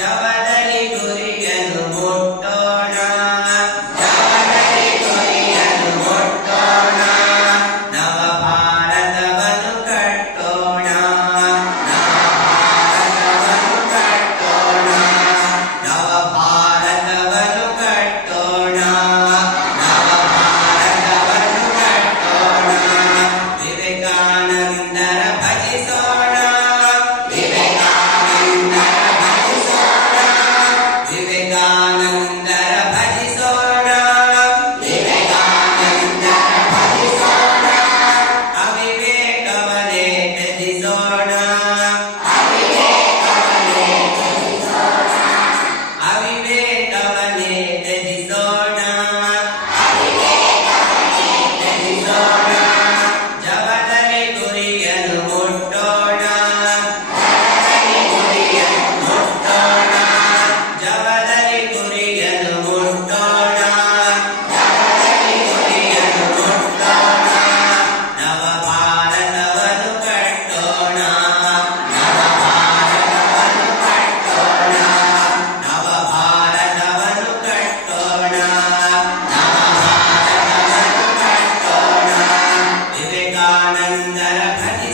ya that I've had